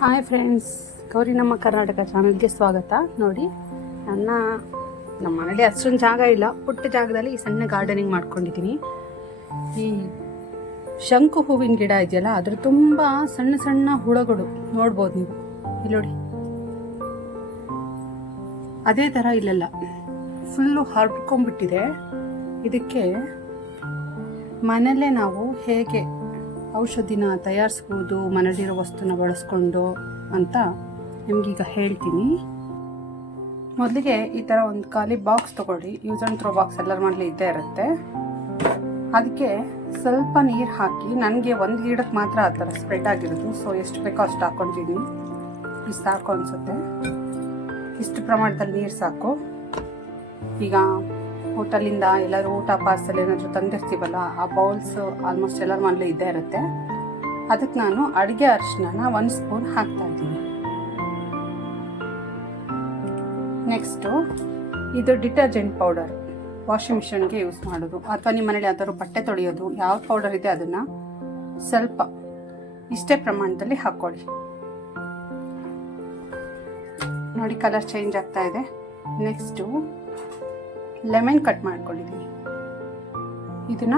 Hi friends, Gauri ನಮ್ಮ ಕರ್ನಾಟಕ ಚಾನಲ್ಗೆ ಸ್ವಾಗತ. ನೋಡಿ, ನಮ್ಮ ಮನೇಲಿ ಅಷ್ಟೊಂದು ಜಾಗ ಇಲ್ಲ, ಪುಟ್ಟ ಜಾಗದಲ್ಲಿ ಈ ಸಣ್ಣ ಗಾರ್ಡನಿಂಗ್ ಮಾಡ್ಕೊಂಡಿದ್ದೀನಿ. ಈ ಶಂಕು ಹೂವಿನ ಗಿಡ ಇದೆಯಲ್ಲ, ಅದ್ರ ತುಂಬ ಸಣ್ಣ ಸಣ್ಣ ಹುಳಗಳು ನೋಡ್ಬೋದು ನೀವು. ಇಲ್ಲಿ ನೋಡಿ, ಅದೇ ಥರ ಇಲ್ಲೆಲ್ಲ ಫುಲ್ಲು ಹರಡ್ಕೊಂಡ್ಬಿಟ್ಟಿದೆ. ಇದಕ್ಕೆ ಮನೆಯಲ್ಲೇ ನಾವು ಹೇಗೆ ಔಷಧಿನ ತಯಾರಿಸ್ಬೋದು, ಮನೇಲಿರೋ ವಸ್ತುನ ಬಳಸ್ಕೊಂಡು ಅಂತ ನಿಮ್ಗೀಗ ಹೇಳ್ತೀನಿ. ಮೊದಲಿಗೆ ಈ ಥರ ಒಂದು ಖಾಲಿ ಬಾಕ್ಸ್ ತೊಗೊಳ್ಳಿ. ಯೂಸ್ ಆ್ಯಂಡ್ ಥ್ರೋ ಬಾಕ್ಸ್ ಎಲ್ಲರ ಮನೇಲಿ ಇದ್ದೇ ಇರುತ್ತೆ. ಅದಕ್ಕೆ ಸ್ವಲ್ಪ ನೀರು ಹಾಕಿ, ನನಗೆ ಒಂದು ಗಿಡಕ್ಕೆ ಮಾತ್ರ ಆ ಥರ ಸ್ಪ್ರೆಡ್ ಆಗಿರೋದು, ಸೊ ಎಷ್ಟು ಬೇಕೋ ಅಷ್ಟು ಹಾಕ್ಕೊತೀನಿ. ಇಷ್ಟು ಸಾಕು ಅನಿಸುತ್ತೆ. ಇಷ್ಟು ಪ್ರಮಾಣದಲ್ಲಿ ನೀರು ಸಾಕು. ಈಗ ಹೋಟೆಲಿಂದ ಎಲ್ಲರೂ ಊಟ ಪಾರ್ಸಲ್ ಏನಾದರೂ ತಂದಿರ್ತೀವಲ್ಲ, ಆ ಬೌಲ್ಸ್ ಆಲ್ಮೋಸ್ಟ್ ಎಲ್ಲರ ಮನೇಲಿ ಇದ್ದೇ ಇರುತ್ತೆ. ಅದಕ್ಕೆ ನಾನು ಅಡುಗೆ ಅರಿಶಿನ 1 ಸ್ಪೂನ್ ಹಾಕ್ತಾ ಇದ್ದೀನಿ. ನೆಕ್ಸ್ಟು ಇದು ಡಿಟರ್ಜೆಂಟ್ ಪೌಡರ್, ವಾಷಿಂಗ್ ಮಿಷನ್ಗೆ ಯೂಸ್ ಮಾಡೋದು, ಅಥವಾ ನಿಮ್ಮ ಮನೇಲಿ ಯಾವ್ದಾದ್ರು ಬಟ್ಟೆ ತೊಳೆಯೋದು ಯಾವ ಪೌಡರ್ ಇದೆ ಅದನ್ನು ಸ್ವಲ್ಪ ಇಷ್ಟೇ ಪ್ರಮಾಣದಲ್ಲಿ ಹಾಕ್ಕೊಳ್ಳಿ. ನೋಡಿ, ಕಲರ್ ಚೇಂಜ್ ಆಗ್ತಾ ಇದೆ. ನೆಕ್ಸ್ಟು ಲೆಮನ್ ಕಟ್ ಮಾಡ್ಕೊಂಡಿದ್ದೀನಿ. ಇದನ್ನ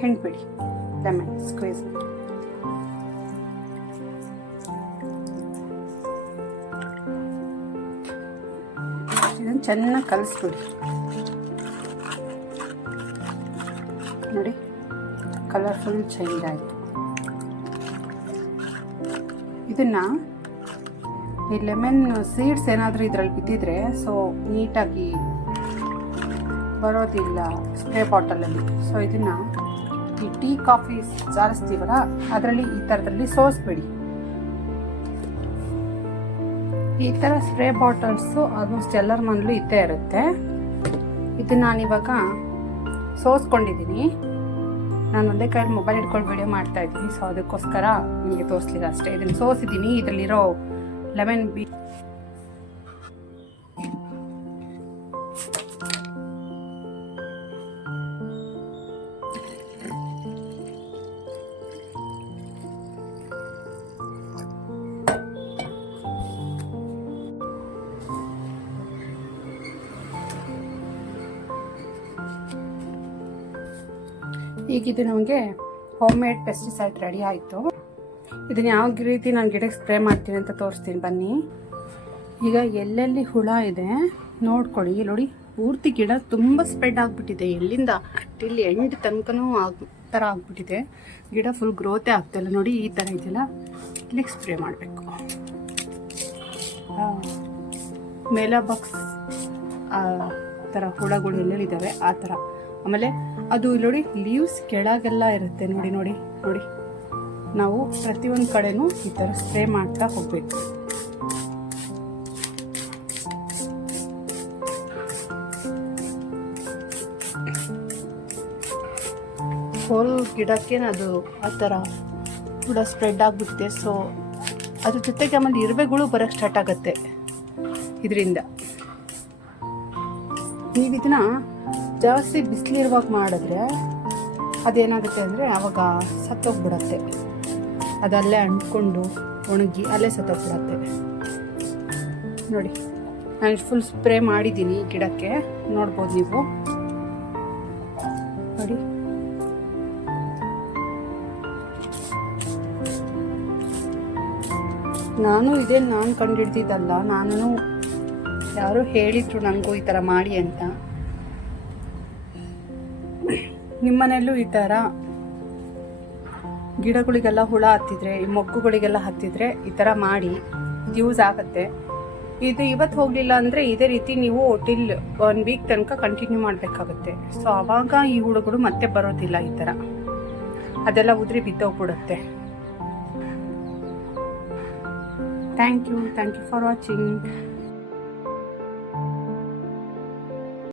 ಹಿಂಡ್ಬಿಡಿ, ಲೆಮನ್ ಸ್ಕ್ವೀಸ್. ಇದನ್ನು ಚೆನ್ನಾಗಿ ಕಲಿಸ್ಬಿಡಿ. ನೋಡಿ, ಕಲರ್ ಫುಲ್ ಚೇಂಜ್ ಆಯಿತು. ಇದನ್ನ ಈ ಲೆಮನ್ ಸೀಡ್ಸ್ ಏನಾದರೂ ಇದರಲ್ಲಿ ಬಿದ್ದಿದ್ರೆ ಸೊ ನೀಟಾಗಿ ಬರೋದಿಲ್ಲ ಸ್ಪ್ರೇ ಬಾಟಲಲ್ಲಿ. ಸೊ ಇದನ್ನು ಈ ಟೀ ಕಾಫಿ ಜಾರಿಸ್ತೀವಲ್ಲ ಅದರಲ್ಲಿ ಈ ಥರದಲ್ಲಿ ಸೋಸ್ಬಿಡಿ. ಈ ಥರ ಸ್ಪ್ರೇ ಬಾಟಲ್ಸು ಆಲ್ಮೋಸ್ಟ್ ಎಲ್ಲರ ಮನೇಲೂ ಇದ್ದೇ ಇರುತ್ತೆ. ಇದನ್ನು ನಾನಿವಾಗ ಸೋಸ್ಕೊಂಡಿದ್ದೀನಿ. ನಾನು ಒಂದೇ ಕೈಯಲ್ಲಿ ಮೊಬೈಲ್ ಇಟ್ಕೊಂಡು ವಿಡಿಯೋ ಮಾಡ್ತಾ ಇದ್ದೀನಿ, ಸೊ ಅದಕ್ಕೋಸ್ಕರ ನಿಮಗೆ ತೋರಿಸ್ಲಿಲ್ಲ ಅಷ್ಟೇ. ಇದನ್ನು ಸೋಸಿದ್ದೀನಿ. ಇದರಲ್ಲಿರೋ ಲೆಮನ್ ಈಗ ಇದು ನಮಗೆ ಹೋಮ್ ಮೇಡ್ ಪೆಸ್ಟಿಸೈಡ್ ರೆಡಿ ಆಯಿತು. ಇದನ್ನು ಯಾವ ರೀತಿ ನಾನು ಗಿಡಕ್ಕೆ ಸ್ಪ್ರೇ ಮಾಡ್ತೀನಿ ಅಂತ ತೋರಿಸ್ತೀನಿ ಬನ್ನಿ. ಈಗ ಎಲ್ಲೆಲ್ಲಿ ಹುಳ ಇದೆ ನೋಡ್ಕೊಳ್ಳಿ. ನೋಡಿ, ಪೂರ್ತಿ ಗಿಡ ತುಂಬ ಸ್ಪ್ರೆಡ್ ಆಗಿಬಿಟ್ಟಿದೆ. ಎಲ್ಲಿಂದ ಇಲ್ಲಿ ಎಂಡ್ ತನಕನೂ ಥರ ಆಗಿಬಿಟ್ಟಿದೆ. ಗಿಡ ಫುಲ್ ಗ್ರೋತೇ ಆಗ್ತಾಯಿಲ್ಲ. ನೋಡಿ, ಈ ಥರ ಇದೆಯಲ್ಲ, ಇಲ್ಲಿಗೆ ಸ್ಪ್ರೇ ಮಾಡಬೇಕು. ಮೇಲ ಬಾಕ್ಸ್ ಆ ಥರ ಹುಳಗಳು ಎಲ್ಲೆಲ್ಲಿದ್ದಾವೆ ಆ ಥರ. ಆಮೇಲೆ ಅದು ನೋಡಿ, ಲೀವ್ಸ್ ಕೆಳಗೆಲ್ಲ ಇರುತ್ತೆ. ನೋಡಿ ನೋಡಿ ನೋಡಿ, ನಾವು ಪ್ರತಿಯೊಂದು ಕಡೆನೂ ಈ ಥರ ಸ್ಪ್ರೇ ಮಾಡ್ತಾ ಹೋಗಬೇಕು. ಹೋಲ್ ಗಿಡಕ್ಕೆ ಅದು ಆ ಥರ ಕೂಡ ಸ್ಪ್ರೆಡ್ ಆಗಿಬಿಟ್ಟಿದೆ. ಸೊ ಅದ್ರ ಜೊತೆಗೆ ಆಮೇಲೆ ಇರುವೆಗಳು ಬರೋಕ್ಕೆ ಸ್ಟಾರ್ಟ್ ಆಗುತ್ತೆ ಇದರಿಂದ. ನೀವು ಇದನ್ನ ಜಾಸ್ತಿ ಬಿಸಿಲಿರುವಾಗ ಮಾಡಿದ್ರೆ ಅದೇನಾಗುತ್ತೆ ಅಂದರೆ ಆವಾಗ ಸತ್ತೋಗ್ಬಿಡತ್ತೆ. ಅದಲ್ಲೇ ಅಂಟ್ಕೊಂಡು ಒಣಗಿ ಅಲ್ಲೇ ಸತ್ತೋಗ್ಬಿಡತ್ತೆ. ನೋಡಿ, ನಾನು ಫುಲ್ ಸ್ಪ್ರೇ ಮಾಡಿದ್ದೀನಿ ಗಿಡಕ್ಕೆ, ನೋಡ್ಬೋದು ನೀವು. ನೋಡಿ, ನಾನು ಕಂಡುಹಿಡ್ದಿದ್ದಲ್ಲ, ನಾನು ಯಾರೋ ಹೇಳಿದ್ರು ನನಗೂ ಈ ಥರ ಮಾಡಿ ಅಂತ. ನಿಮ್ಮನೆಯಲ್ಲೂ ಈ ಥರ ಗಿಡಗಳಿಗೆಲ್ಲ ಹುಳ ಹತ್ತಿದ್ರೆ, ಈ ಮೊಗ್ಗುಗಳಿಗೆಲ್ಲ ಹತ್ತಿದ್ರೆ ಈ ಥರ ಮಾಡಿ, ಇದು ಯೂಸ್ ಆಗುತ್ತೆ. ಇದು ಇವತ್ತು ಹೋಗಲಿಲ್ಲ ಅಂದರೆ ಇದೇ ರೀತಿ ನೀವು ಟಿಲ್ 1 ವೀಕ್ ತನಕ ಕಂಟಿನ್ಯೂ ಮಾಡಬೇಕಾಗುತ್ತೆ. ಸೊ ಆವಾಗ ಈ ಹುಳುಗಳು ಮತ್ತೆ ಬರೋದಿಲ್ಲ. ಈ ಥರ ಅದೆಲ್ಲ ಉದುರಿ ಬಿದ್ದೋಗ್ಬಿಡುತ್ತೆ. Thank you for watching.